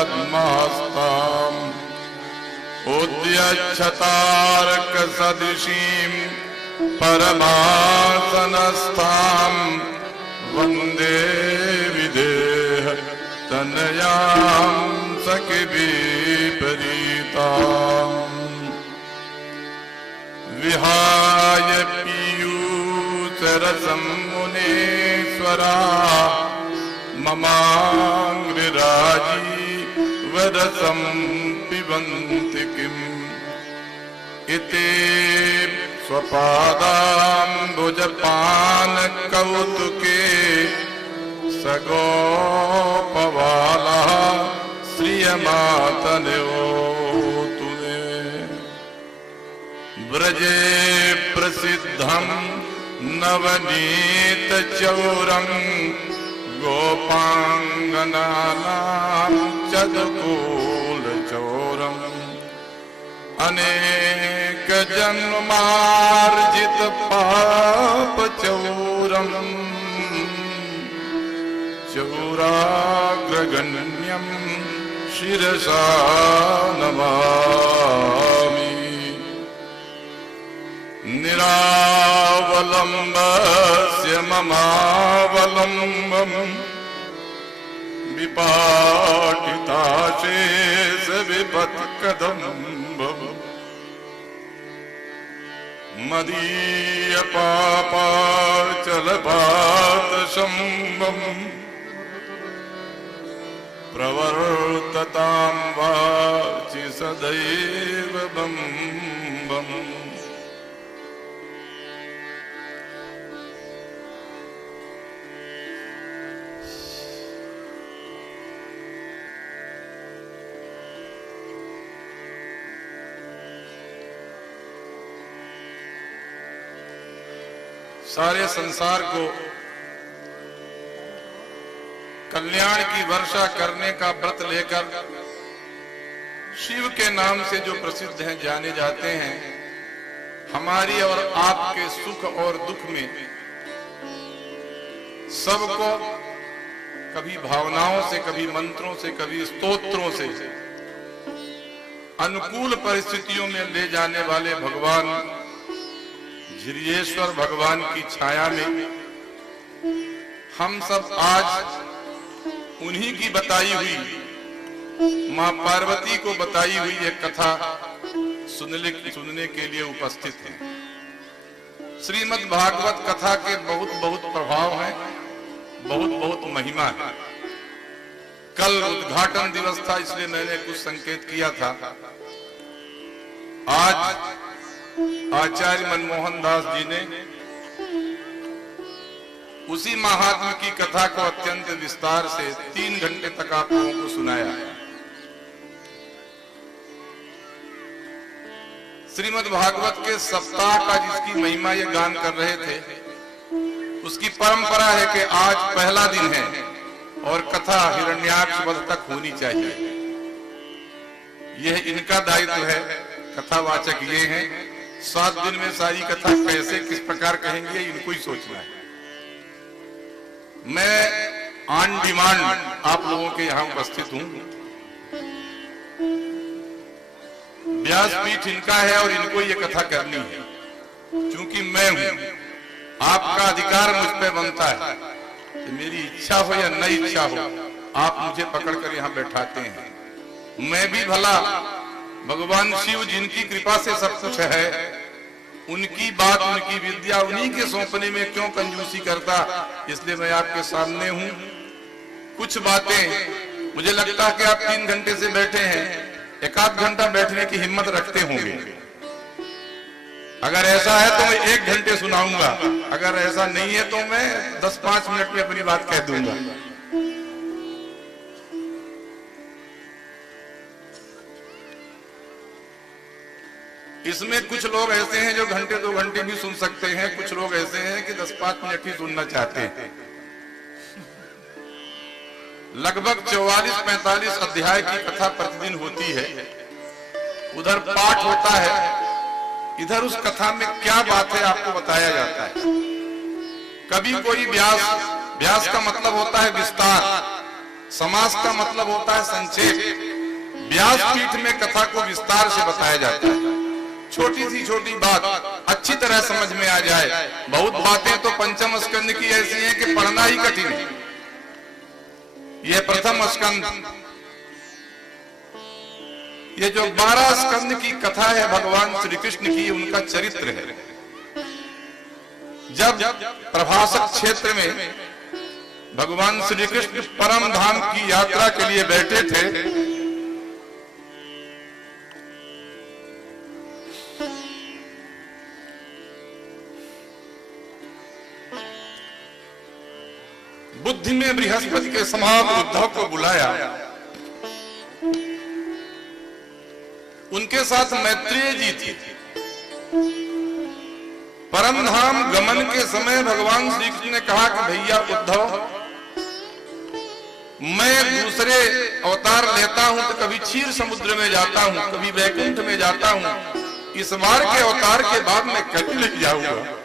पद्महस्ताम् उद्यच्छतार्क सदृशीं परमासनस्थाम् वन्दे विदेह तनयां सखि विपरीताम् विहाय पीयूषरसं मुनीश्वरा ममाङ्घ्रिराजीवरसं पिबन्ति किम् इति स्वपादाम्बुजपानकौतुके सगोपबालः श्रियमातनयोतु मे व्रजे प्रसिद्धं नवनीतचौरम् गोपाङ्गनानां चतुकूलचौरम् अनेकजन्मार्जित पापचौरम् चौराग्रगण्यं शिरसा नमामि निरावलम्बस्य ममावलम्बम् विपाटिताशेष विपत्कदम्बम् मदीयपापाचलपातशम्बम् प्रवर्ततां वाचि सदैव बम्बम् सारे संसार को कल्याण की वर्षा करने का व्रत लेकर शिव के नाम से जो प्रसिद्ध हैं, जाने जाते हैं, हमारी और आपके सुख और दुख में सबको कभी भावनाओं से, कभी मंत्रों से, कभी स्तोत्रों से अनुकूल परिस्थितियों में ले जाने वाले भगवान झिरियेश्वर भगवान की छाया में हम सब आज उन्हीं की बताई हुई, मां पार्वती को बताई हुई एक कथा सुनने के लिए उपस्थित हैं। श्रीमद् भागवत कथा के बहुत बहुत प्रभाव हैं, बहुत बहुत महिमा है। कल उद्घाटन दिवस था, इसलिए मैंने कुछ संकेत किया था। आज आचार्य मनमोहन दास जी ने उसी महात्मा की कथा को अत्यंत विस्तार से 3 घंटे तक आप लोगों को सुनाया। श्रीमद् भागवत के सप्ताह का जिसकी महिमा ये गान कर रहे थे, उसकी परंपरा है कि आज पहला दिन है और कथा हिरण्याक्ष वध तक होनी चाहिए। यह इनका दायित्व है, कथावाचक ये हैं। 7 दिन में सारी कथा कैसे किस प्रकार कहेंगे, इनको ही सोचना है। मैं ऑन डिमांड आप लोगों के यहां उपस्थित हूं। व्यासपीठ इनका है और इनको ये कथा करनी है। क्योंकि मैं हूं, आपका अधिकार मुझ पे बनता है। तो मेरी इच्छा हो या न इच्छा हो, आप मुझे पकड़कर यहां बैठाते हैं। मैं भी भला भगवान शिव जिनकी कृपा से सब कुछ है, उनकी बात, उनकी विद्या उन्हीं के सौंपने में क्यों कंजूसी करता। इसलिए मैं आपके सामने हूं। कुछ बातें मुझे लगता है कि आप 3 घंटे से बैठे हैं, 1 घंटा बैठने की हिम्मत रखते होंगे। अगर ऐसा है तो मैं 1 घंटे सुनाऊंगा, अगर ऐसा नहीं है तो मैं 10-5 मिनट में अपनी बात कह दूंगा। इसमें कुछ लोग ऐसे हैं जो घंटे 2 घंटे भी सुन सकते हैं, कुछ लोग ऐसे हैं कि 10-5 मिनट ही सुनना चाहते हैं। लगभग 44-45 अध्याय की कथा प्रतिदिन होती है। उधर पाठ होता है, इधर उस कथा में क्या बात है आपको बताया जाता है। कभी कोई व्यास का मतलब होता है विस्तार, समास का मतलब होता है संक्षेप। व्यासपीठ में कथा को विस्तार से बताया जाता है। छोटी सी छोटी बात अच्छी तरह समझ में आ जाए। बहुत बातें तो पंचम स्कंद की ऐसी हैं कि पढ़ना ही कठिन है। यह प्रथम स्कंद, ये जो 12 स्कंद की कथा है भगवान श्री कृष्ण की, उनका चरित्र है। जब प्रभासक क्षेत्र में भगवान श्री कृष्ण परम धाम की यात्रा के लिए बैठे थे, बुद्धि में बृहस्पति के समान उद्धव को बुलाया। उनके साथ मैत्रेय जी थी। परम धाम गमन के समय भगवान श्री कृष्ण ने कहा कि भैया उद्धव, मैं दूसरे अवतार लेता हूं तो कभी क्षीर समुद्र में जाता हूं, कभी वैकुंठ में जाता हूं। इस बार के अवतार के बाद मैं कभी नहीं जाऊंगा।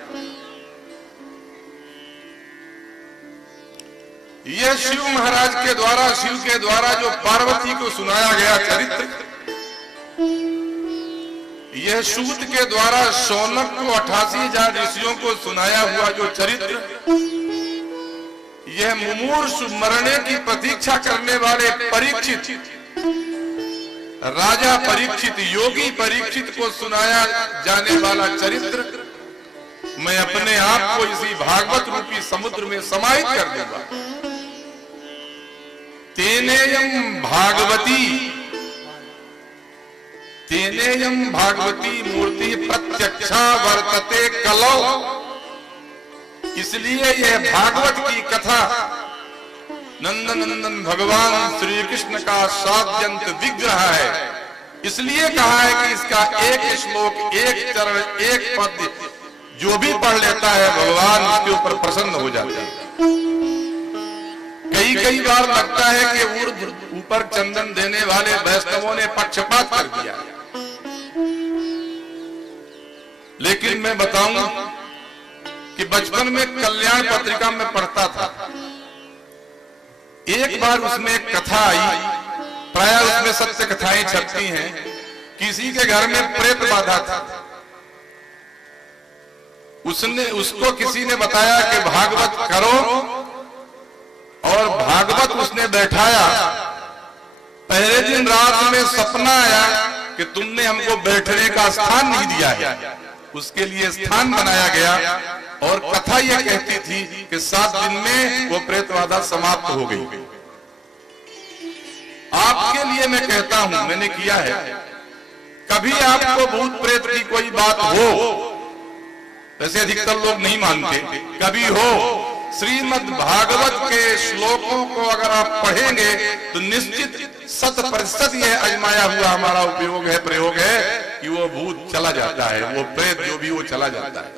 यह शिव महाराज के द्वारा, शिव के द्वारा जो पार्वती को सुनाया गया चरित्र, यह सूत के द्वारा शौनक को 88,000 ऋषियों को सुनाया हुआ जो चरित्र, यह मुमूर्षु मरने की प्रतीक्षा करने वाले परीक्षित, राजा परीक्षित, योगी परीक्षित को सुनाया जाने वाला चरित्र, मैं अपने आप को इसी भागवत रूपी समुद्र में समाहित कर दूंगा। तेनेयम भागवती, तेनेयम भागवती मूर्ति प्रत्यक्षा वर्तते कलौ। इसलिए यह भागवत की कथा नंदन भगवान श्री कृष्ण का साध्यंत विग्रह है। इसलिए कहा है कि इसका एक श्लोक, एक चरण, एक पद जो भी पढ़ लेता है भगवान उसके ऊपर प्रसन्न हो जाते हैं। कई बार लगता है कि ऊपर चंदन देने वाले वैष्णवों ने पक्षपात कर दिया, लेकिन मैं बताऊं कि बचपन में कल्याण पत्रिका में पढ़ता था। एक बार उसमें एक कथा आई, प्रायः उसमें सत्य कथाएं छपती हैं। किसी के घर में प्रेत बाधा था। उसको किसी ने बताया कि भागवत करो, और भागवत उसने बैठाया। पहले दिन रात में सपना आया कि तुमने हमको बैठने का स्थान नहीं दिया है। उसके लिए स्थान बनाया गया और कथा यह कहती थी कि 7 दिन में वो प्रेत बाधा समाप्त हो गई। आपके लिए मैं कहता हूं, मैंने किया है, कभी आपको भूत प्रेत की कोई बात हो, वैसे अधिकतर लोग नहीं मानते, कभी हो, श्रीमद् भागवत के श्लोकों को अगर आप पढ़ेंगे तो निश्चित 100% यह आजमाया हुआ हमारा उपयोग है, प्रयोग है कि वो भूत चला जाता है, वो प्रेत जो भी वो चला जाता है।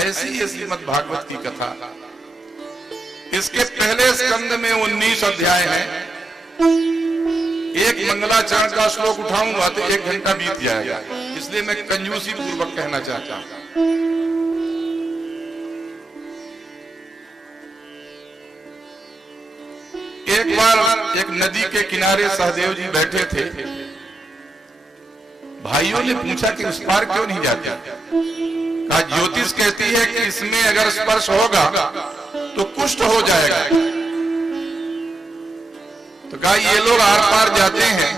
ऐसी है श्रीमद् भागवत की कथा। इसके पहले स्कंद में 19 अध्याय हैं। एक मंगलाचरण का श्लोक उठाऊंगा तो 1 घंटा बीत जाएगा, इसलिए मैं कंजूसी पूर्वक कहना चाहता हूं। एक बार एक नदी के किनारे सहदेव जी बैठे थे। भाइयों ने पूछा कि उस पार क्यों नहीं जाते? कहा ज्योतिष कहती है कि इसमें अगर स्पर्श होगा तो कुष्ठ हो जाएगा। तो कहा ये लोग आर पार जाते हैं,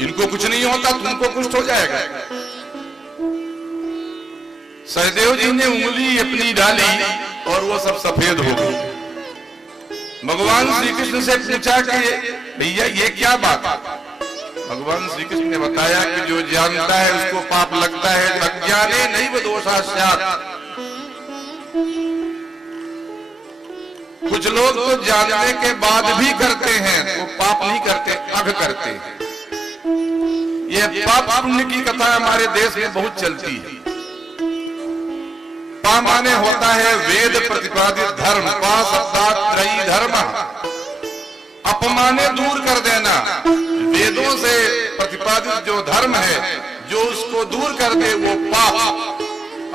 इनको कुछ नहीं होता, तुमको कुष्ठ हो जाएगा। सहदेव जी ने उंगली अपनी डाली और वो सब सफेद हो गई। भगवान श्री कृष्ण से पूछा कि भैया ये क्या बात है? भगवान श्री कृष्ण ने बताया कि जो जानता है उसको पाप लगता है, अज्ञाने नैव दोषा स्यात्। कुछ लोग तो जानने के बाद भी करते हैं, वो पाप नहीं करते, अघ करते हैं। यह पाप पुण्य की कथा हमारे देश में बहुत चलती है। पा माने होता है वेद प्रतिपादित धर्म, पा शब्दात् त्रयी धर्म, अपमाने दूर कर देना। वेदों से प्रतिपादित जो धर्म है, जो उसको दूर कर दे वो पाप,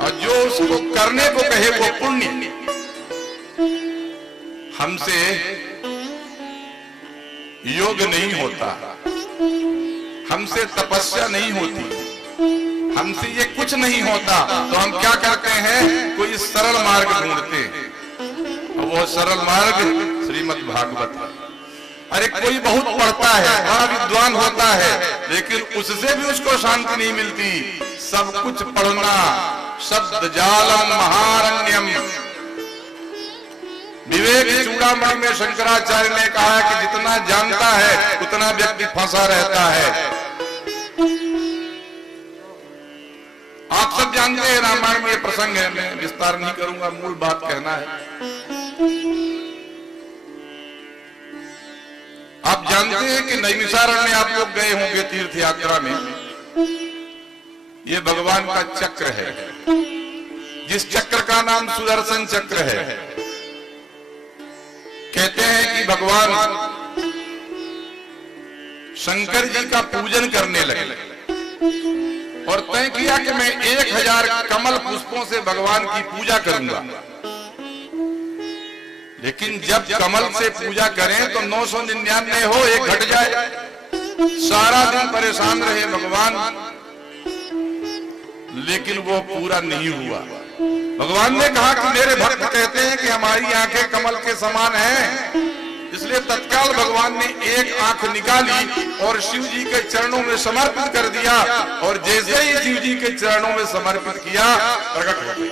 और जो उसको करने को कहे वो पुण्य। हमसे योग नहीं होता, हमसे तपस्या नहीं होती, हमसे ये कुछ नहीं होता, तो हम क्या करते हैं, कोई सरल मार्ग ढूंढते हैं। और वो सरल मार्ग श्रीमद् भागवत है। अरे कोई बहुत पढ़ता है, बड़ा विद्वान होता है, लेकिन उससे भी उसको शांति नहीं मिलती। सब कुछ पढ़ना, शब्द जालम महारण्यम। विवेक चूड़ामणि में शंकराचार्य ने कहा कि जितना जानता है उतना व्यक्ति फंसा रहता है। आप सब जानते हैं, रामायण में ये प्रसंग है, मैं विस्तार नहीं करूंगा, मूल बात कहना है। आप जानते हैं कि नैमिषारण्य आप लोग गए होंगे तीर्थ यात्रा में। ये भगवान का चक्र है, जिस चक्र का नाम सुदर्शन चक्र है। कहते हैं कि भगवान शंकर जी का पूजन करने लगे और तय किया कि मैं 1000 कमल पुष्पों से भगवान की पूजा करूंगा। लेकिन जब कमल से पूजा करें तो 999 हो, एक घट जाए। सारा दिन परेशान रहे भगवान, लेकिन वो पूरा नहीं हुआ। भगवान ने कहा कि मेरे भक्त कहते हैं कि हमारी आंखें कमल के समान हैं, इसलिए तत्काल भगवान ने एक आंख निकाली और शिव जी के चरणों में समर्पित कर दिया। और जैसे ही शिव जी के चरणों में समर्पित किया, प्रकट हो गई।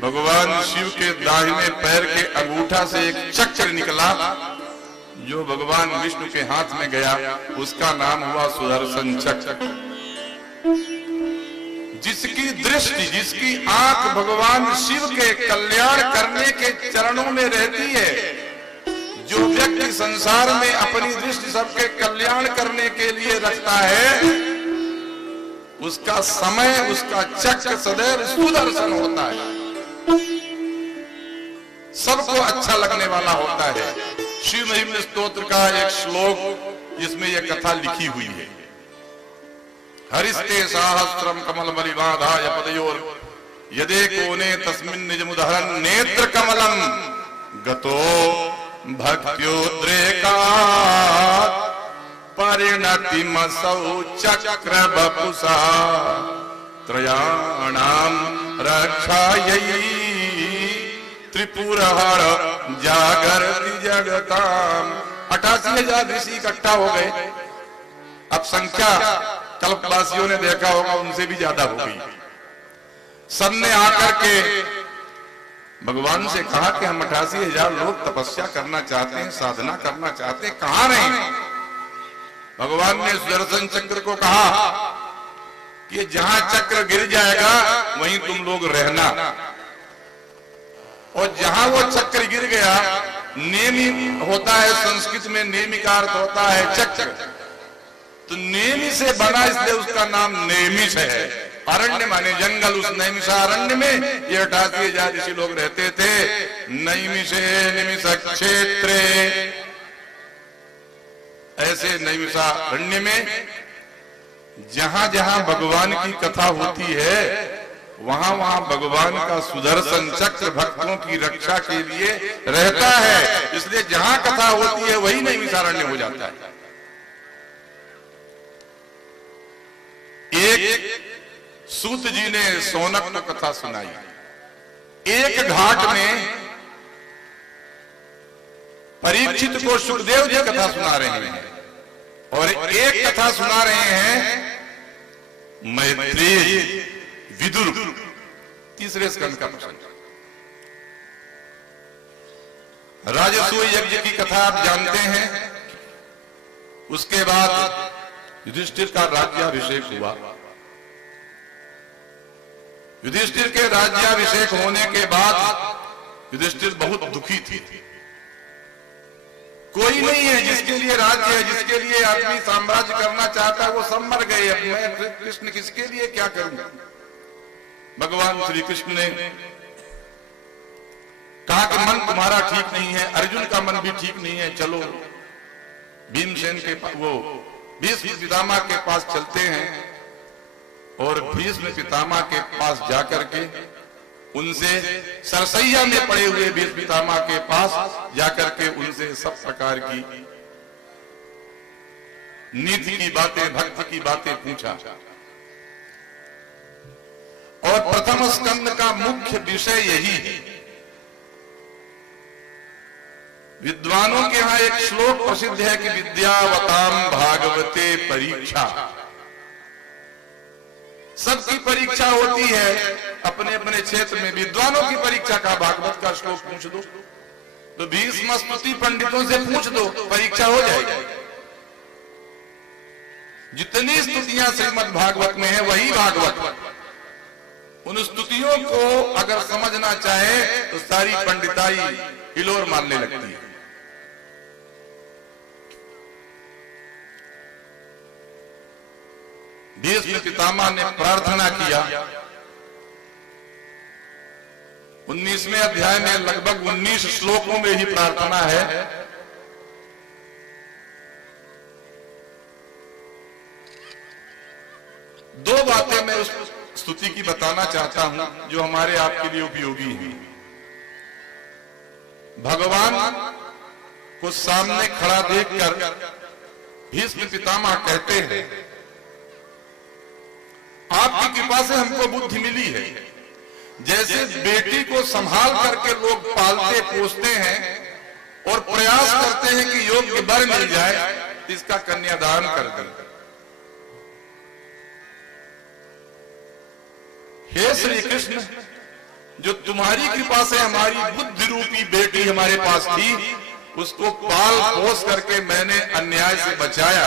भगवान शिव के दाहिने पैर के अंगूठा से एक चक्र निकला, जो भगवान विष्णु के हाथ में गया, उसका नाम हुआ सुदर्शन चक्र। जिसकी दृष्टि, जिसकी आंख भगवान शिव के कल्याण करने के चरणों में रहती है, जो व्यक्ति संसार में अपनी दृष्टि सबके कल्याण करने के लिए रखता है, उसका समय, उसका चक्र सदैव सुदर्शन होता है, सबको अच्छा लगने वाला होता है। शिव महिम्न स्तोत्र का एक श्लोक जिसमें यह कथा लिखी हुई है। हरिस्ते सहस्त्रम कमल मलिवाधाय पदयोर यदे कोने तस्मिन् निजमुदहरन् नेत्र कमलम गतो भक्त्योद्रेकात् परिणतिमसौ चक्र वपुषा त्रयाणाम रक्षायै त्रिपुरहर जागरति जगताम। 88,000 ऋषि इकट्ठा हो गए। अब संख्या कल्पवासियों ने देखा होगा उनसे भी ज्यादा हो गई। सबने आकर के भगवान से कहा कि हम 88,000 लोग तपस्या करना चाहते हैं, साधना करना चाहते हैं, कहां रहे? भगवान ने सुदर्शन चक्र को कहा कि जहां चक्र गिर जाएगा वहीं तुम लोग रहना। और जहां वो चक्र गिर गया, नेमी होता है संस्कृत में, नेमी का अर्थ होता है चक्र, तो नेमी से बना, इसलिए उसका नाम नेमिष है। अरण्य माने जंगल, उस नैमिषारण्य में ये 88,000 ऋषि लोग रहते थे। नैमिषे निमिष क्षेत्रे, ऐसे नैमिषारण्य में जहां जहां भगवान की कथा होती है, वहां वहां भगवान का सुदर्शन चक्र भक्तों की रक्षा के लिए रहता है। इसलिए जहां कथा होती है वही नैमिषारण्य हो जाता है। एक सूत जी ने सौनक को कथा सुनाई। एक घाट में परीक्षित को सुखदेव जी कथा सुना रहे हैं और एक कथा सुना रहे हैं मैत्रेय विदुर। तीसरे स्कंद का प्रसंग, राजसूय यज्ञ की कथा आप जानते हैं। उसके बाद युधिष्ठिर का राज्याभिषेक हुआ। युधिष्ठिर के राज्याभिषेक होने के बाद युधिष्ठिर बहुत दुखी थी। कोई नहीं है जिसके लिए राज्य है, जिसके लिए आदमी साम्राज्य करना चाहता है, वो सब मर गए। अब मैं कृष्ण किसके लिए क्या करूंगा? भगवान श्री कृष्ण ने कहा कि मन तुम्हारा ठीक नहीं है, अर्जुन का मन भी ठीक नहीं है, चलो भीमसेन के पास, वो भीष्म पितामह के पास चलते हैं। और भीष्म पितामह के पास जाकर के उनसे सरसैया में पड़े हुए भीष्म पितामह के पास जाकर के उनसे सब प्रकार की नीति की बातें, भक्ति की बातें पूछा। और प्रथम स्कंद का मुख्य विषय यही है। विद्वानों के यहां एक श्लोक प्रसिद्ध है कि विद्यावताम भागवते परीक्षा। सबकी परीक्षा होती है अपने अपने क्षेत्र में, विद्वानों की परीक्षा का भागवत का श्लोक पूछ दो, तो भीष्म स्तुति पंडितों से पूछ दो, परीक्षा हो जाएगी। जितनी स्तुतियां श्रीमद् भागवत में है वही भागवत। उन स्तुतियों को अगर समझना चाहे तो सारी पंडिताई हिलोर मारने लगती है। भीष्म पितामह ने प्रार्थना किया। 19वें अध्याय में लगभग 19 श्लोकों में ही प्रार्थना है। दो बातें मैं उस स्तुति की बताना चाहता हूं जो हमारे आपके लिए उपयोगी है। भगवान को सामने खड़ा देखकर भीष्म पितामह कहते हैं, आपकी कृपा से हमको बुद्धि मिली है। जैसे बेटी को संभाल करके लोग पालते पोसते हैं और प्रयास करते हैं कि योग्य वर मिल जाए, इसका कन्यादान कर दें। हे श्री कृष्ण, जो तुम्हारी कृपा से हमारी बुद्धि रूपी बेटी हमारे पास थी, उसको पाल पोस करके मैंने अन्याय से बचाया।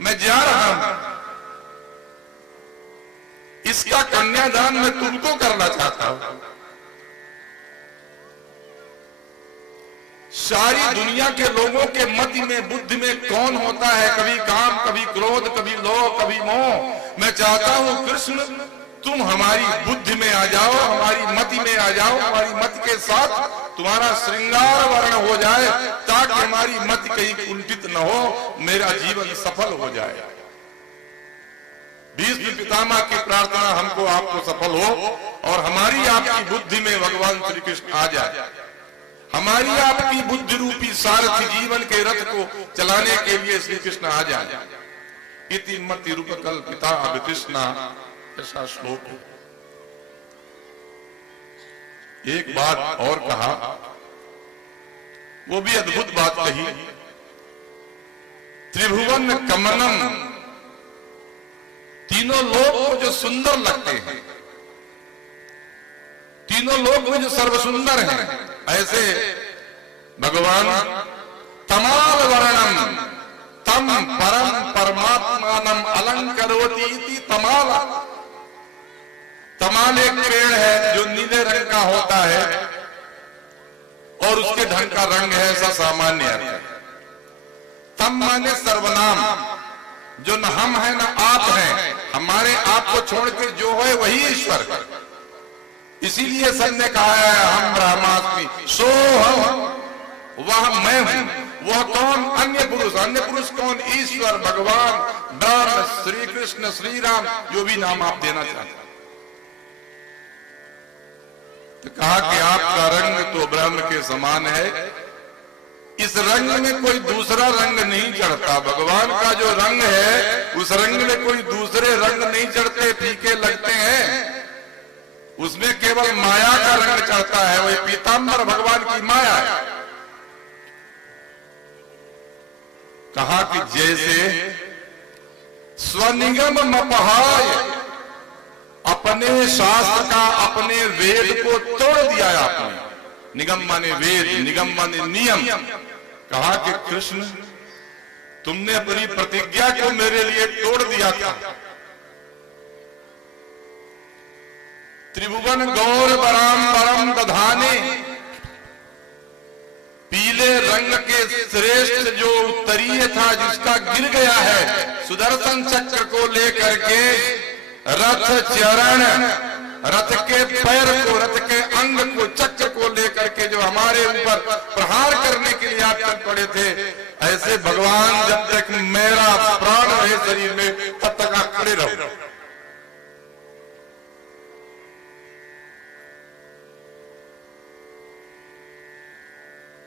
मैं जा रहा हूं, इसका कन्यादान मैं तुमको करना चाहता हूं। सारी दुनिया के लोगों के मति में, बुद्धि में कौन होता है, कभी काम, कभी क्रोध, कभी लोभ, कभी मोह। मैं चाहता हूं कृष्ण, तुम हमारी बुद्धि में आ जाओ, हमारी मति में आ जाओ, हमारी मति के साथ तुम्हारा श्रृंगार वर्ण हो जाए, ताकि हमारी मति कहीं कुंठित न हो, मेरा जीवन सफल हो जाए। भीष्म पितामह की प्रार्थना हमको आपको सफल हो और हमारी आपकी बुद्धि में भगवान श्री कृष्ण आ जाए। हमारी आपकी बुद्धि रूपी सारथी जीवन के रथ को चलाने के लिए श्री कृष्ण आ जाए। इति मति रूप कल्पिता अभितृष्णा, ऐसा श्लोक है। एक बात और कहा, वो भी अद्भुत बात कही। त्रिभुवन कमनम, तीनों लोग को जो सुंदर लगते हैं, तीनों लोग में जो सर्वसुंदर हैं, ऐसे भगवान तमाल वर्णम तम परम परमात्मानम अलंकरोति इति तमाला। तमाल एक पेड़ है जो नीले रंग का होता है और उसके ढंग का रंग है, ऐसा सामान्य अर्थ है। तम माने सर्वनाम, जो न हम है न आप हैं, हमारे आप को छोड़ के जो है वही ईश्वर है। इसीलिए सब ने कहा है हम ब्रह्मास्मि, सो हम, वह मैं हूं। वह कौन? अन्य पुरुष। अन्य पुरुष कौन? ईश्वर, भगवान, ब्रह्म, श्री कृष्ण, श्री राम, जो भी नाम आप देना चाहते हैं। तो कहा कि आपका रंग तो ब्रह्म के समान है, इस रंग में कोई दूसरा रंग नहीं चढ़ता। भगवान का जो रंग है उस रंग में कोई दूसरे रंग नहीं चढ़ते, फीके लगते हैं। उसमें केवल माया का रंग चढ़ता है, वही पीतांबर भगवान की माया है। कहा कि जैसे स्वनिगम मपहाय, अपने शास्त्र का, अपने वेद को तोड़ दिया आपने। निगम माने वेद, निगम माने नियम। कहा कि कृष्ण, तुमने अपनी प्रतिज्ञा को मेरे लिए तोड़ दिया था। त्रिभुवन गौर बराम्बरम दधाने, पीले रंग के श्रेष्ठ जो उत्तरीय था, जिसका गिर गया है, सुदर्शन चक्र को लेकर के रथ चरण, रथ के पैर को, रथ के अंग को, चक्र को लेकर के जो हमारे ऊपर प्रहार करने के लिए आप चल पड़े थे, ऐसे भगवान जब तक मेरा प्राण है शरीर में तब तक आप खड़े रहो।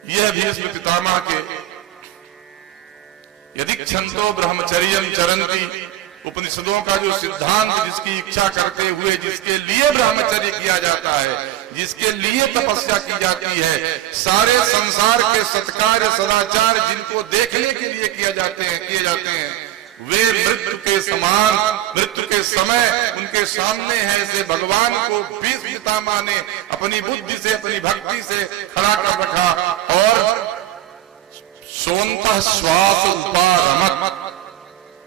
यह भीष्म पितामह के यदि क्षंतो ब्रह्मचर्यम चरंती उपनिषदों का जो सिद्धांत, जिसकी इच्छा करते हुए जिसके लिए ब्रह्मचर्य किया जाता है, जिसके लिए तपस्या की जाती है, सारे संसार के सत्कार्य सदाचार जिनको देखने के लिए किए जाते हैं वे मृत्यु के समान, मृत्यु के समय उनके सामने है। ऐसे भगवान को भीष्म पितामह ने अपनी बुद्धि से, अपनी भक्ति से खड़ा कर रखा और सोनता श्वास उपारमत,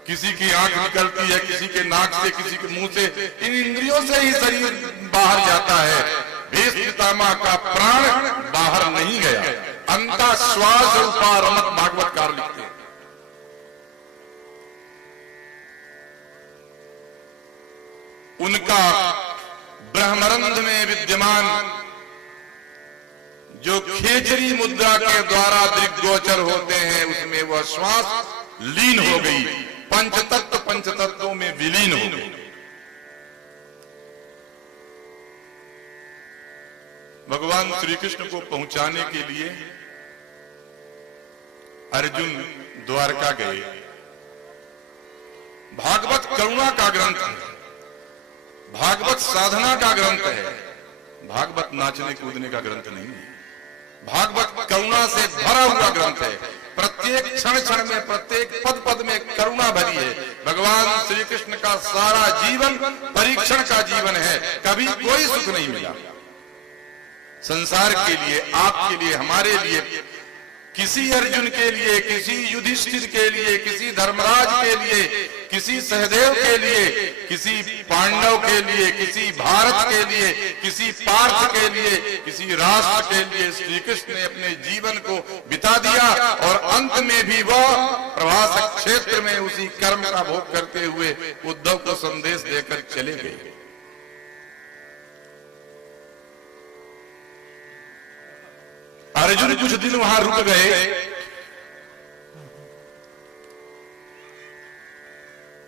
किसी की आंख निकलती है, किसी के नाक से, किसी के मुंह से, इन इंद्रियों से ही शरीर बाहर जाता है। भीष्म पितामह का प्राण बाहर नहीं गया। अंता श्वास उपारमत भागवतकार लिखते हैं। उनका ब्रह्मरंध्र में विद्यमान जो खेचरी मुद्रा के द्वारा दृग्गोचर होते हैं, उसमें वह श्वास लीन हो गई, पंचतत्व पंचतत्वों में विलीन हो गई। भगवान श्री कृष्ण को पहुंचाने के लिए अर्जुन द्वारका गए। भागवत करुणा का ग्रंथ है, भागवत साधना का ग्रंथ है, भागवत नाचने कूदने का ग्रंथ नहीं है। भागवत करुणा से भरा हुआ ग्रंथ है। प्रत्येक क्षण क्षण में, प्रत्येक पद पद में करुणा भरी है। भगवान श्री कृष्ण का सारा जीवन परीक्षण का जीवन है। कभी कोई सुख नहीं मिला संसार के लिए, आपके लिए, हमारे लिए, किसी अर्जुन के लिए, किसी युधिष्ठिर के लिए, किसी धर्मराज के लिए, किसी सहदेव के लिए, किसी पांडव के लिए, किसी भारत के लिए, किसी पार्थ के लिए, किसी राष्ट्र के लिए श्री कृष्ण ने अपने जीवन को बिता दिया और अंत में भी वह प्रभास क्षेत्र में उसी कर्म का भोग करते हुए उद्धव को संदेश देकर चले गए। अर्जुन कुछ दिन वहां रुक गए।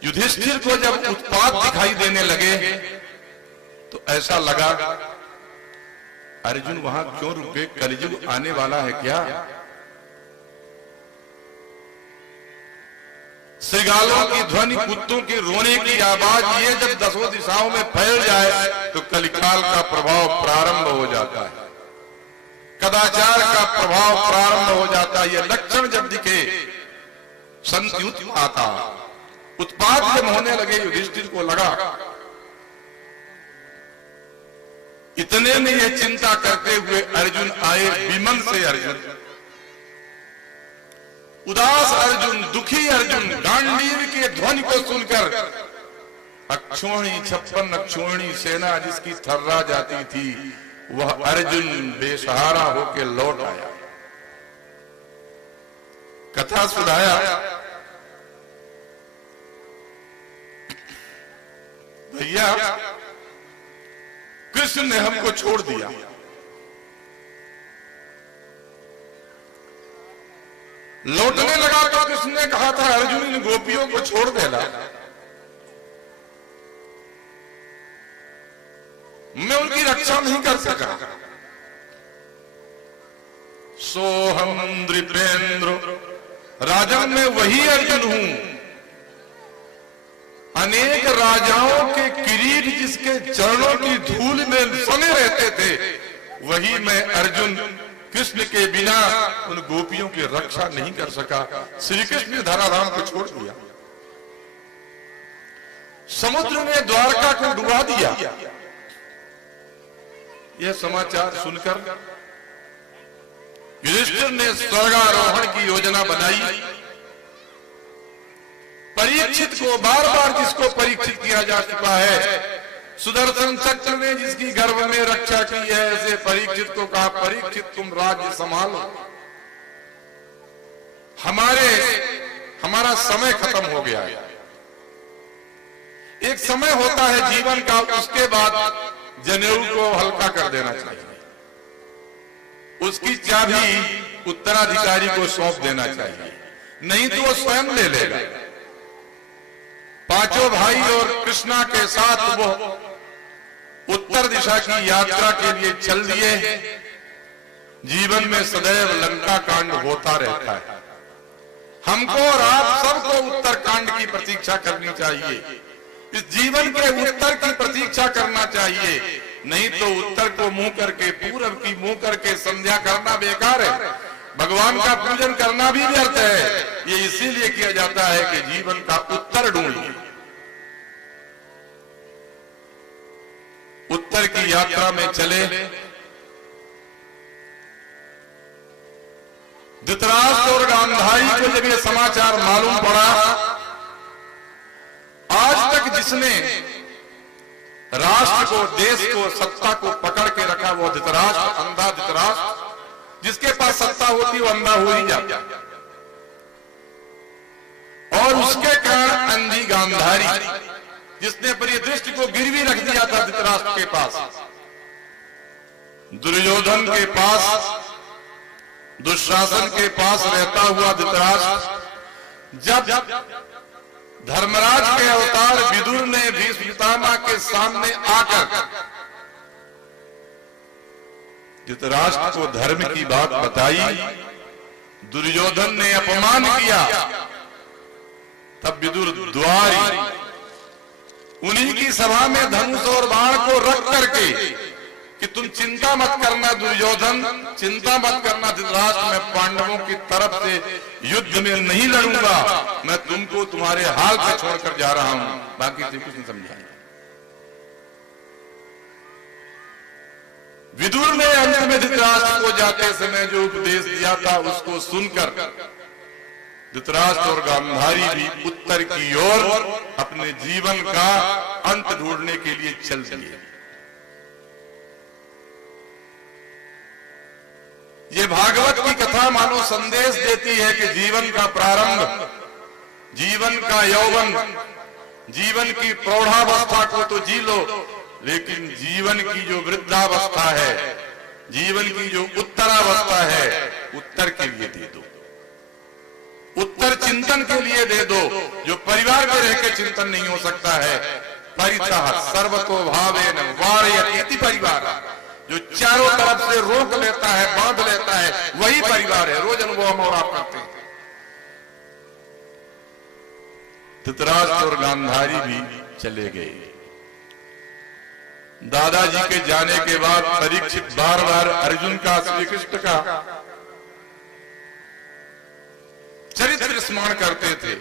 युधिष्ठिर को जब उत्पात दिखाई देने लगे तो ऐसा लगा अर्जुन वहां क्यों रुके, कलयुग आने वाला है क्या? श्रृगालों की ध्वनि, कुत्तों के रोने की आवाज, ये जब दसों दिशाओं में फैल जाए तो कलिकाल का प्रभाव प्रारंभ हो जाता है, कदाचार का प्रभाव प्रारंभ हो जाता है। ये लक्षण जब दिखे संयुत आता, उत्पात जब होने लगे, युधिष्ठिर को लगा। इतने में ये चिंता करते हुए अर्जुन आए, विमल से अर्जुन, उदास अर्जुन, दुखी अर्जुन, गांडीव के ध्वनि को सुनकर अक्षोणी 56 अक्षोणी सेना जिसकी थर्रा जाती थी, वह अर्जुन बेसहारा होकर लौट आया। कथा सुनाया, भैया कृष्ण ने हमको छोड़ दिया। लौटने लगा तो कृष्ण ने कहा था अर्जुन इन गोपियों को छोड़ देना, मैं उनकी रक्षा नहीं कर सका। सोहम नृपेंद्र, राजन में वही अर्जुन हूं, अनेक राजाओं के किरीट जिसके चरणों की धूल में सने रहते थे, वही मैं अर्जुन कृष्ण के बिना उन गोपियों की रक्षा नहीं कर सका। श्री कृष्ण ने धराधाम को छोड़ दिया, समुद्र में द्वारका को डुबा दिया। यह समाचार सुनकर युधिष्ठिर ने स्वर्गारोहण की योजना बनाई। परीक्षित को बार बार, जिसको परीक्षित किया जा चुका है, सुदर्शन चक्र ने जिसकी गर्भ में रक्षा की है, ऐसे परीक्षित को कहा परीक्षित तुम राज्य संभालो, हमारा समय खत्म हो गया है। एक समय होता है जीवन का, उसके बाद जनेऊ को हल्का कर देना चाहिए, उसकी चाबी उत्तराधिकारी को सौंप देना चाहिए, नहीं तो वो स्वयं ले लेगा। पांचों भाई और कृष्णा के साथ वो उत्तर दिशा की यात्रा के लिए चल दिए। जीवन में सदैव लंका कांड होता रहता है। हमको और आप सबको उत्तर कांड की प्रतीक्षा करनी चाहिए। इस जीवन के उत्तर की प्रतीक्षा करना चाहिए, नहीं तो उत्तर को मुंह करके, पूरब की मुंह करके संध्या करना बेकार है। भगवान का पूजन करना भी व्यर्थ है। ये इसीलिए किया जाता है कि जीवन का उत्तर ढूंढिए। उत्तर की यात्रा में चले। धृतराष्ट्र और गांधारी को जब ये समाचार मालूम पड़ा, आज तक जिसने राष्ट्र को, देश को, सत्ता को पकड़ के रखा वो धृतराष्ट्र, अंधा धृतराष्ट्र, जिसके पास सत्ता होती वो अंधा हो ही जाता, और उसके कारण अंधी गांधारी, जिसने अपनी दृष्टि को गिरवी रख दिया था धृतराष्ट्र के पास, दुर्योधन के पास, दुशासन के पास रहता हुआ धृतराष्ट्र जब धर्मराज के अवतार विदुर ने भीष्म पितामह के सामने आकर धृतराष्ट्र को धर्म की बात बताई, दुर्योधन ने अपमान किया, तब विदुर द्वारी उन्हीं की सभा में धनुष और बाण को रख करके कि तुम चिंता मत करना दुर्योधन, चिंता मत करना धृतराष्ट्र, मैं पांडवों की तरफ से युद्ध में नहीं लड़ूंगा, मैं तुमको तुम्हारे हाल पे छोड़कर जा रहा हूं। बाकी से कुछ नहीं समझाया। विदुर ने अंत में धृतराष्ट्र को जाते समय जो उपदेश दिया था उसको सुनकर धृतराष्ट्र और गांधारी भी उत्तर की ओर अपने जीवन का अंत ढूंढने के लिए चल दिए। ये भागवत की कथा मानो संदेश देती है कि जीवन का प्रारंभ, जीवन का यौवन, जीवन की प्रौढ़ावस्था को तो जी लो, लेकिन जीवन की जो वृद्धावस्था है, जीवन की जो उत्तरावस्था है, उत्तर के लिए दे दो, उत्तर चिंतन के लिए दे दो, जो परिवार में रह के चिंतन नहीं हो सकता है। परितः सर्वतो भावेन वारयति परिवार, जो चारों तरफ से रोक लेता है, बांध लेता है, वही परिवार है। रोज अनुभव हम और आप करते हैं। धृतराष्ट्र और गांधारी भी चले गए। दादाजी के जाने के बाद परीक्षित बार बार अर्जुन का, श्री कृष्ण का चरित्र स्मरण करते थे।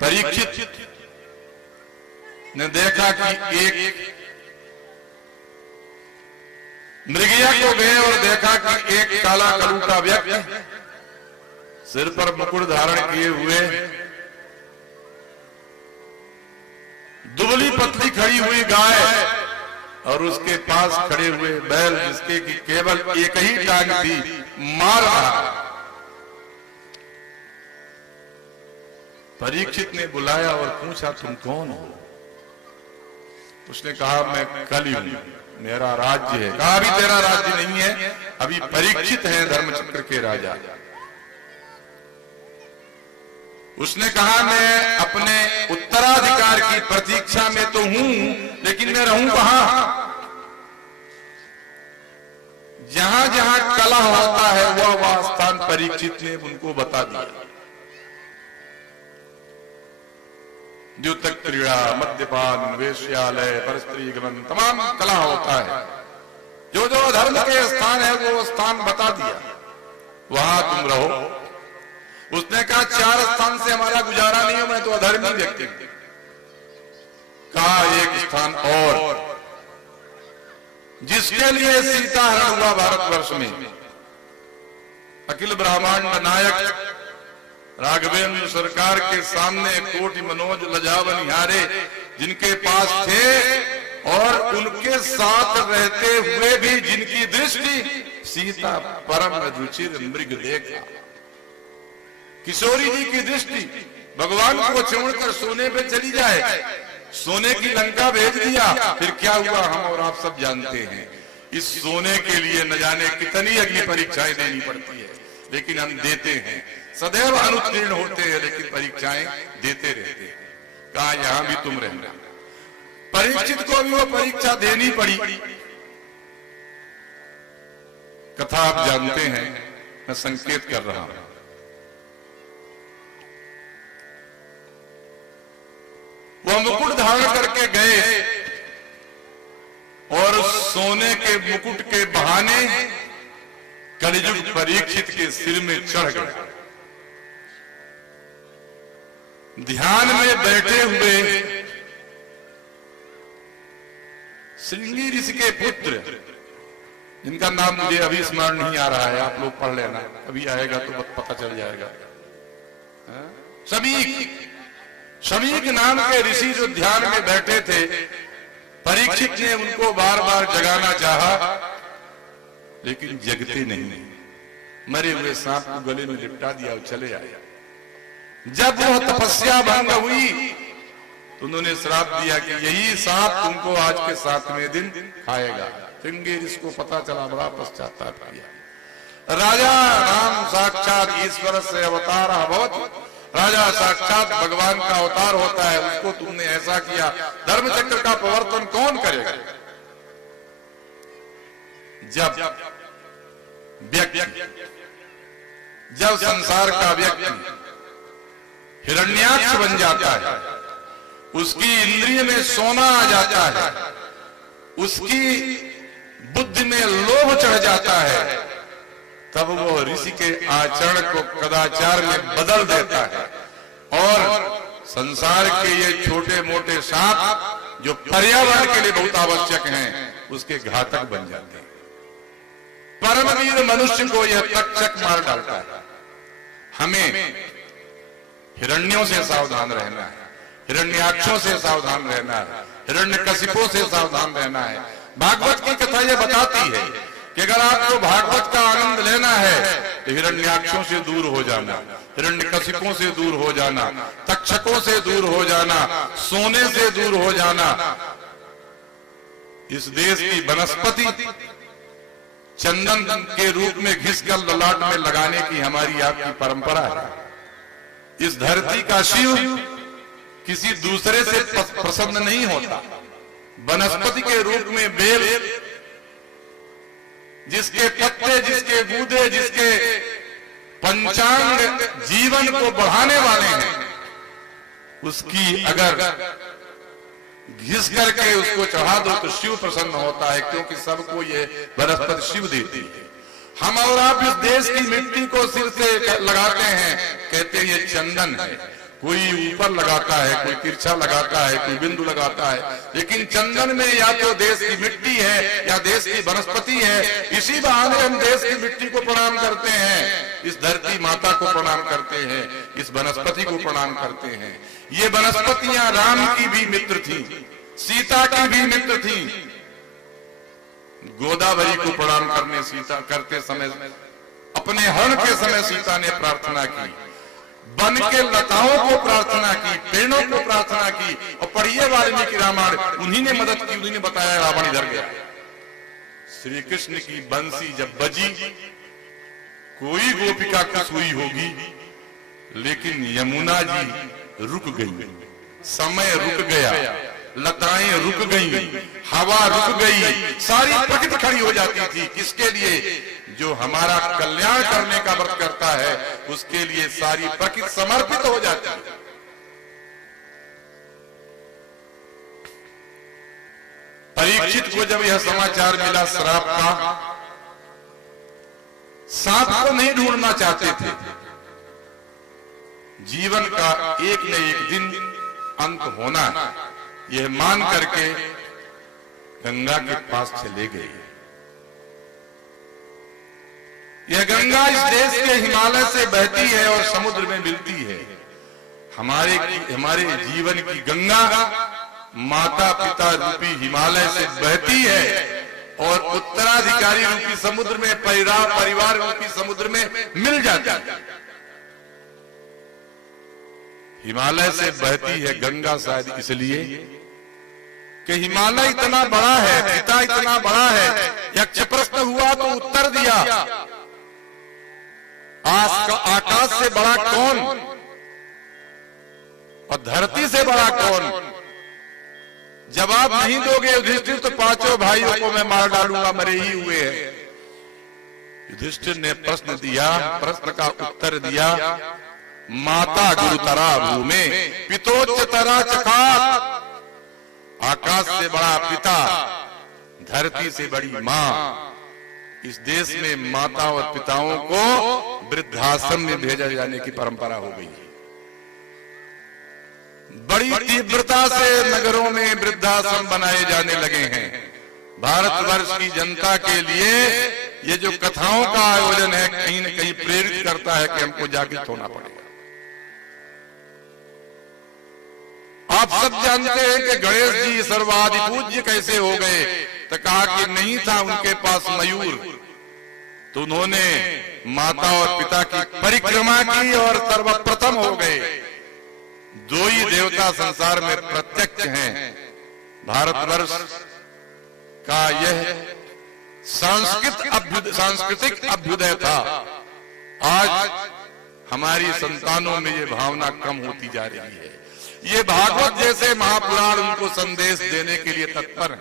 परीक्षित ने देखा कि एक मृगया को गए और देखा कि एक काला कलूटा व्यक्ति सिर पर मुकुट धारण किए हुए, दुबली पतली खड़ी हुई गाय और उसके पास खड़े हुए बैल, जिसके की केवल एक ही टांग थी, मार रहा। परीक्षित ने बुलाया और पूछा तुम कौन हो? उसने कहा मैं कलि हूं, मेरा राज्य है। कहा अभी तेरा राज्य नहीं है, अभी परीक्षित है धर्मचक्र के राजा। उसने कहा मैं अपने उत्तराधिकार की प्रतीक्षा में तो हूं, लेकिन मैं रहूं कहां? जहां जहां कला होता है वह स्थान परीक्षित ने उनको बता दिया। द्योतक क्रीड़ा, मद्यपान, वेश्यालय, परस्त्री गमन, तमाम कला होता है। जो जो धर्म के स्थान है वो स्थान बता दिया, वहां तुम रहो। उसने कहा 4 स्थान से हमारा गुजारा नहीं हो, मैं तो अधर्मी व्यक्ति हूं। कहा एक स्थान और, जिसके लिए सीता हरण हुआ भारतवर्ष में, अखिल ब्रह्मांड नायक राघवेंद्र सरकार के सामने कोटि मनोज लजावन निहारे जिनके पास थे, और उनके साथ रहते हुए भी जिनकी दृष्टि सीता परम रुचिर मृग देखा। किशोरी जी की दृष्टि भगवान को छोड़कर सोने पे चली जाए, सोने की लंका भेज दिया, फिर क्या हुआ हम और आप सब जानते हैं। इस सोने के लिए न जाने कितनी अग्नि परीक्षाएं देनी पड़ती है, लेकिन हम देते हैं, सदैव अनुत्तीर्ण होते हैं, लेकिन परीक्षाएं देते रहते हैं। कहा यहां भी तुम रहना। परीक्षित को भी वो परीक्षा देनी पड़ी। कथा आप जानते हैं, मैं संकेत कर रहा हूं। वह मुकुट धारण करके गए और सोने के मुकुट के बहाने कलिजुग परीक्षित के सिर में चढ़ गए। ध्यान में बैठे हुए श्रृंगी ऋषि के पुत्र, जिनका नाम मुझे अभी स्मरण नहीं आ रहा है, आप लोग पढ़ लेना, अभी आएगा तो पता चल जाएगा। शमीक नाम के ऋषि जो ध्यान में बैठे थे, परीक्षित ने उनको बार बार जगाना चाहा, लेकिन जगते नहीं। मरे हुए सांप को गले में लिपटा दिया और चले आए। जब वह तपस्या भंग हुई तो उन्होंने श्राप दिया कि यही सांप तुमको आज के 7वें दिन खाएगा। श्रृंगी इसको पता चला, बड़ा पश्चाताप किया। राजा राम साक्षात ईश्वर से अवतार अभवत, राजा साक्षात भगवान का अवतार होता है, उसको तुमने ऐसा किया। धर्म चक्र का प्रवर्तन कौन करेगा? जब संसार का व्यक्ति हिरण्याक्ष बन जाता है, उसकी इंद्रिय में सोना आ जाता है, उसकी बुद्धि में लोभ चढ़ जाता है, तब वो ऋषि के आचरण को कदाचार में बदल देता है और संसार के ये छोटे मोटे सांप जो पर्यावरण के लिए बहुत आवश्यक हैं, उसके घातक बन जाते हैं। परमवीर मनुष्य को यह तक्षक मार डालता है। हमें हिरण्यों से सावधान रहना है, हिरण्याक्षों से सावधान रहना है, हिरण्यकशिपों से सावधान रहना है। भागवत की कथा यह बताती है कि अगर आपको भागवत का आनंद लेना है तो हिरण्याक्षों से दूर हो जाना, हिरण्यकशिपों से दूर हो जाना, तक्षकों से दूर हो जाना, सोने से दूर हो जाना। इस देश की वनस्पति चंदन के रूप में घिसकर ललाट में लगाने की हमारी आपकी परंपरा है। इस धरती का शिव किसी दूसरे से प्रसन्न नहीं होता। वनस्पति के रूप में बेल, जिसके पत्ते, जिसके गूदे, जिसके पंचांग जीवन को बढ़ाने वाले हैं, उसकी अगर घिस करके उसको चढ़ा दो तो शिव प्रसन्न होता है, क्योंकि सबको ये वनस्पति शिव देती है। हम और आप इस देश की मिट्टी को सिर से लगाते हैं, कहते हैं ये चंदन है। कोई ऊपर लगाता है, कोई तिरछा लगाता है, कोई बिंदु लगाता है, लेकिन चंदन में या तो देश की मिट्टी है या देश की वनस्पति है। इसी बहाने हम देश की मिट्टी को प्रणाम करते हैं, इस धरती माता को प्रणाम करते हैं, इस वनस्पति को प्रणाम करते हैं। ये वनस्पतियां राम की भी मित्र थी, सीता की भी मित्र थी। गोदावरी को प्रणाम करते समय, अपने हरण के समय सीता ने प्रार्थना की, वन के लताओं को प्रार्थना की, पेड़ों को प्रार्थना की, और पढ़िए वाल्मीकि रामायण, उन्हीं ने मदद की, उन्हीं ने बताया रावण इधर गया। श्री कृष्ण की बंसी जब बजी, कोई गोपिका खुश हुई होगी, लेकिन यमुना जी रुक गई, समय रुक गया, लताएं रुक गई, हवा रुक गई, सारी प्रकृति खड़ी हो जाती थी। किसके लिए? जो हमारा कल्याण करने का व्रत करता है, उसके लिए सारी प्रकृति समर्पित हो जाती है। परीक्षित को जब यह समाचार मिला श्राप का, सांप को नहीं ढूंढना चाहते थे। जीवन का एक न एक दिन अंत होना है, यह मान करके गंगा के पास चले गए। यह गंगा इस देश के हिमालय से बहती है और समुद्र में मिलती है। हमारे जीवन की गंगा माता पिता रूपी हिमालय से बहती है और उत्तराधिकारी रूपी समुद्र में, परिवार रूपी समुद्र में मिल जाती है। हिमालय से बहती है गंगा शायद इसलिए कि हिमालय इतना बड़ा है, पिता इतना बड़ा है। यक्ष प्रश्न हुआ तो उत्तर दिया, आकाश से बड़ा कौन और धरती से बड़ा कौन? जवाब नहीं दोगे युधिष्ठिर तो पांचों भाइयों को मैं मार डालूंगा, मरे ही हुए हैं। युधिष्ठिर ने प्रश्न दिया, प्रश्न का उत्तर दिया, माता गुरुतरा भूमे पितोच्चतरा चकार। आकाश से बड़ा पिता, धरती से बड़ी मां। इस देश में माता और पिताओं को वृद्धाश्रम में भेजा जाने की परंपरा हो गई है। बड़ी तीव्रता से नगरों में वृद्धाश्रम बनाए जाने लगे हैं। भारतवर्ष की जनता के लिए ये जो कथाओं का आयोजन है, कहीं न कहीं प्रेरित करता है कि हमको जागृत होना पड़ेगा। आप सब जानते हैं कि गणेश जी सर्वाधि पूज्य कैसे हो गए, तो कहा कि नहीं था उनके पास मयूर, तो उन्होंने माता और पिता की परिक्रमा की और सर्वप्रथम हो गए। दो ही देवता संसार में प्रत्यक्ष हैं। भारतवर्ष का यह सांस्कृतिक अभ्युदय था। आज हमारी संतानों में ये भावना कम होती जा रही है। ये भागवत जैसे महापुराण उनको संदेश देने के लिए तत्पर है।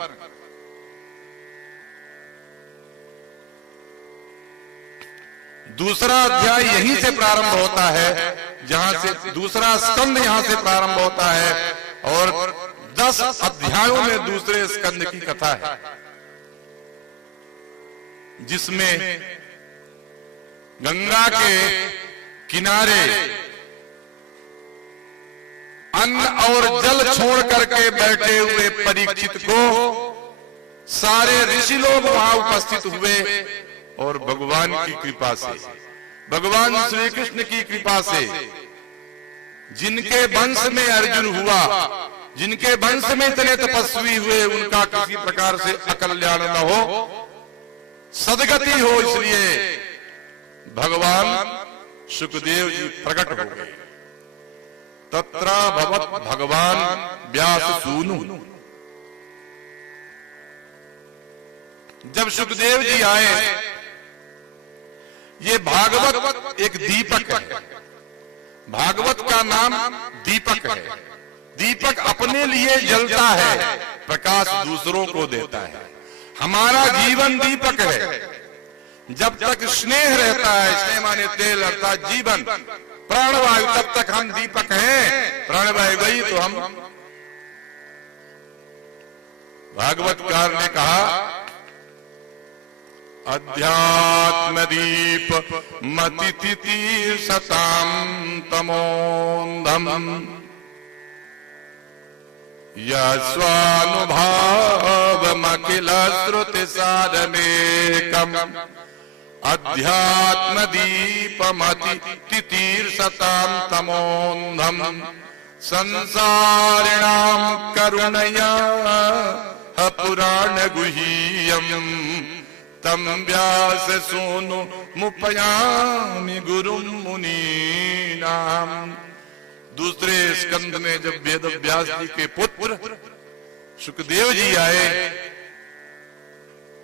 दूसरा अध्याय यहीं से प्रारंभ होता है, जहां से दूसरा स्कंद यहां से प्रारंभ होता है, और 10 अध्यायों में दूसरे स्कंद की कथा है, जिसमें गंगा के किनारे अन्न और जल छोड़ करके बैठे हुए परीक्षित को सारे ऋषि लोग वहां उपस्थित हुए, और भगवान की कृपा से, भगवान श्री कृष्ण की कृपा से, जिनके वंश में अर्जुन हुआ, जिनके वंश में इतने तपस्वी हुए, उनका किसी प्रकार से अकल्याण न हो, सदगति हो, इसलिए भगवान सुखदेव जी प्रकट हो गए। तत्र भवत भगवान व्यास सूनु। जब सुखदेव जी आए, ये भागवत एक दीपक है। भागवत का नाम दीपक है। दीपक अपने लिए जलता है, प्रकाश दूसरों को देता है। हमारा जीवन दीपक है। जब तक स्नेह रहता है, स्नेह माने तेल अर्थात जीवन, प्राणवायु, तब तक हम दीपक हैं। प्राणवायु गई तो हम, भागवतकार ने कहा, अध्यात्म दीप मतिथिति सताम तमोन्धम यस्वानुभावमखिल श्रुति सारमेकम अध्यात्म दीप मतिथितिर्सताम तमोन्धम संसारिणां करुणया पुराण गुह्यम तम व्यास सोनु मुपयामि गुरुम मुनीनाम। दूसरे स्कंद में जब वेद व्यास जी के पुत्र सुखदेव जी आए,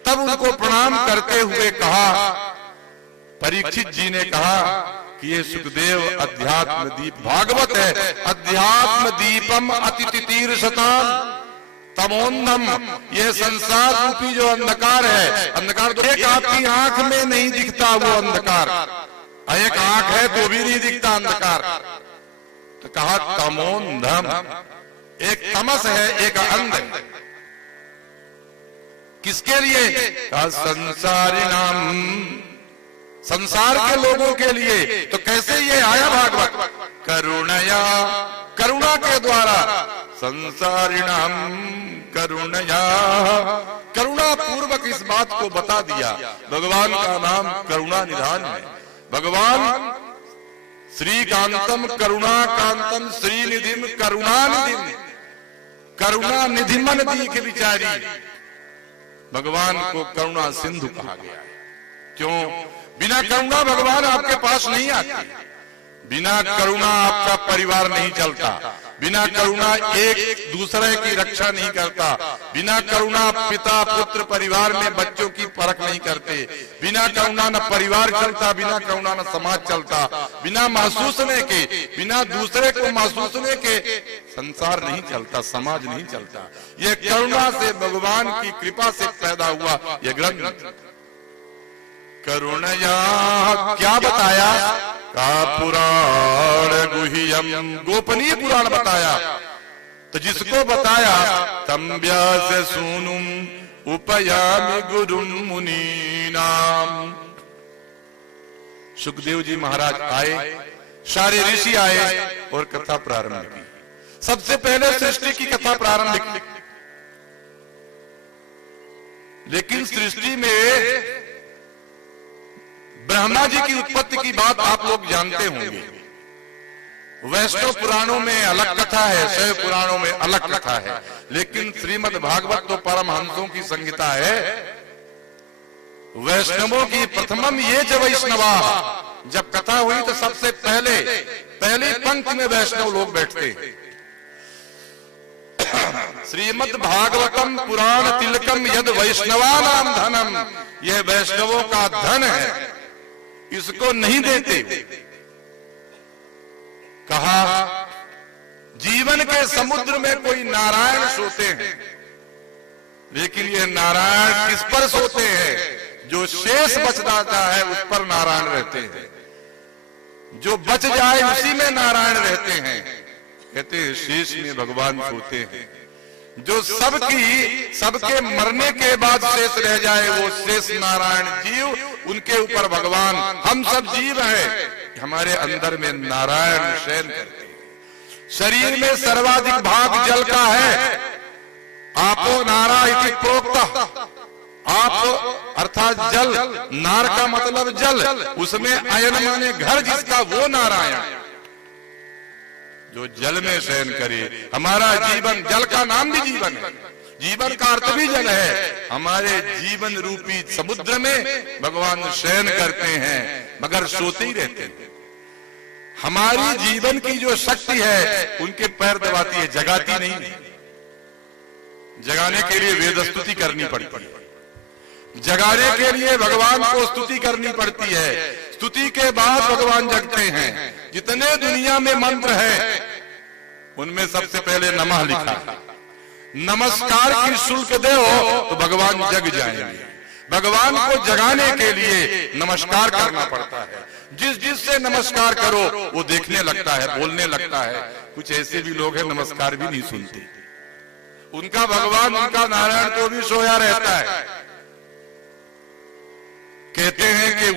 तब उनको प्रणाम करते हुए कहा, परीक्षित जी ने कहा कि ये सुखदेव अध्यात्म दीप भागवत है। अध्यात्म दीपम अतिथितिर शताम तमोन्धम, ये संसार रूपी जो अंधकार है, अंधकार तो एक आपकी आंख में नहीं दिखता वो अंधकार, एक आंख है तो भी नहीं दिखता अंधकार, तो कहा तमोन्धम, एक तमस है, एक अंध है। किसके लिए? कहा संसारी नाम, संसार के लोगों के लिए। तो कैसे ये आया भागवत? करुणया, करुणा के द्वारा, संसारिणाम करुणया, करुणा पूर्वक इस बात को बता दिया। भगवान का नाम करुणा निधान है। भगवान श्रीकांतम करुणाकांतम श्रीनिधिम करुणानिधिम, करुणा निधिमन दीख विचारी। भगवान को करुणा सिंधु कहा गया है। क्यों? बिना करुणा भगवान आपके पास नहीं आते। बिना करुणा आपका परिवार नहीं चलता। बिना करुणा एक दूसरे की रक्षा नहीं करता। बिना करुणा पिता पुत्र परिवार में बच्चों की परख नहीं करते। बिना करुणा न परिवार चलता, बिना करुणा न समाज चलता। बिना महसूसने के, बिना दूसरे को महसूसने के संसार नहीं चलता, समाज नहीं चलता। ये करुणा से, भगवान की कृपा से पैदा हुआ ये ग्रंथ। करुणया क्या बताया? का पुराण गुह्यम, गोपनीय पुराण बताया। तो जिसको बताया तम व्यास सूनुम उपयामि गुरुम मुनीनाम। सुखदेव जी महाराज आए, सारे ऋषि आए और कथा प्रारंभ की। सबसे पहले सृष्टि की कथा प्रारंभ की, लेकिन सृष्टि में ब्रह्मा जी की उत्पत्ति की बात आप लोग जानते होंगे। वैष्णव पुराणों में अलग कथा है, शैव पुराणों में अलग कथा है, लेकिन श्रीमद् भागवत तो परमहंसों की संहिता है। वैष्णवों की प्रथमम ये च वैष्णवा, जब कथा हुई तो सबसे पहली पंक्ति में वैष्णव लोग बैठते। श्रीमद् भागवतम पुराण तिलकम यद वैष्णवानाम धनम, यह वैष्णवों का धन है, इसको नहीं देते। कहा जीवन के समुद्र में कोई नारायण सोते हैं, लेकिन ये नारायण किस पर सोते हैं? जो शेष बच जाता है उस पर नारायण रहते हैं, जो बच जाए उसी में नारायण रहते हैं। कहते हैं शेष में भगवान सोते हैं। जो सबके मरने के बाद शेष रह जाए वो शेष नारायण जीव, उनके ऊपर भगवान। हम सब जीव हैं, हमारे अंदर में नारायण शयन करते हैं। शरीर में सर्वाधिक भाग जल का है। आपो नारा इति प्रोक्ता, आप अर्थात जल, नार का मतलब जल, उसमें अयन माने घर, जिसका वो नारायण जो जल में शयन करे। हमारा जीवन, जल का नाम भी जीवन है, जीवन का अर्थ भी जल है। हमारे जीवन रूपी समुद्र में भगवान शयन करते हैं, मगर सोते ही रहते हैं। हमारी जीवन की जो शक्ति है उनके पैर दबाती है, जगाती नहीं। जगाने के लिए वेद स्तुति करनी पड़ती है, जगाने के लिए भगवान को स्तुति करनी पड़ती है। स्तुति के बाद भगवान जगते हैं। जितने दुनिया में मंत्र है उनमें सबसे पहले नमः लिखा है। नमस्कार की शुल्क दो तो भगवान जग जाएंगे। भगवान को जगाने के लिए नमस्कार करना पड़ता है। जिससे नमस्कार करो वो देखने लगता है, बोलने लगता है। कुछ ऐसे भी लोग हैं नमस्कार भी नहीं सुनते, उनका भगवान, उनका नारायण तो भी सोया रहता है। कहते हैं कि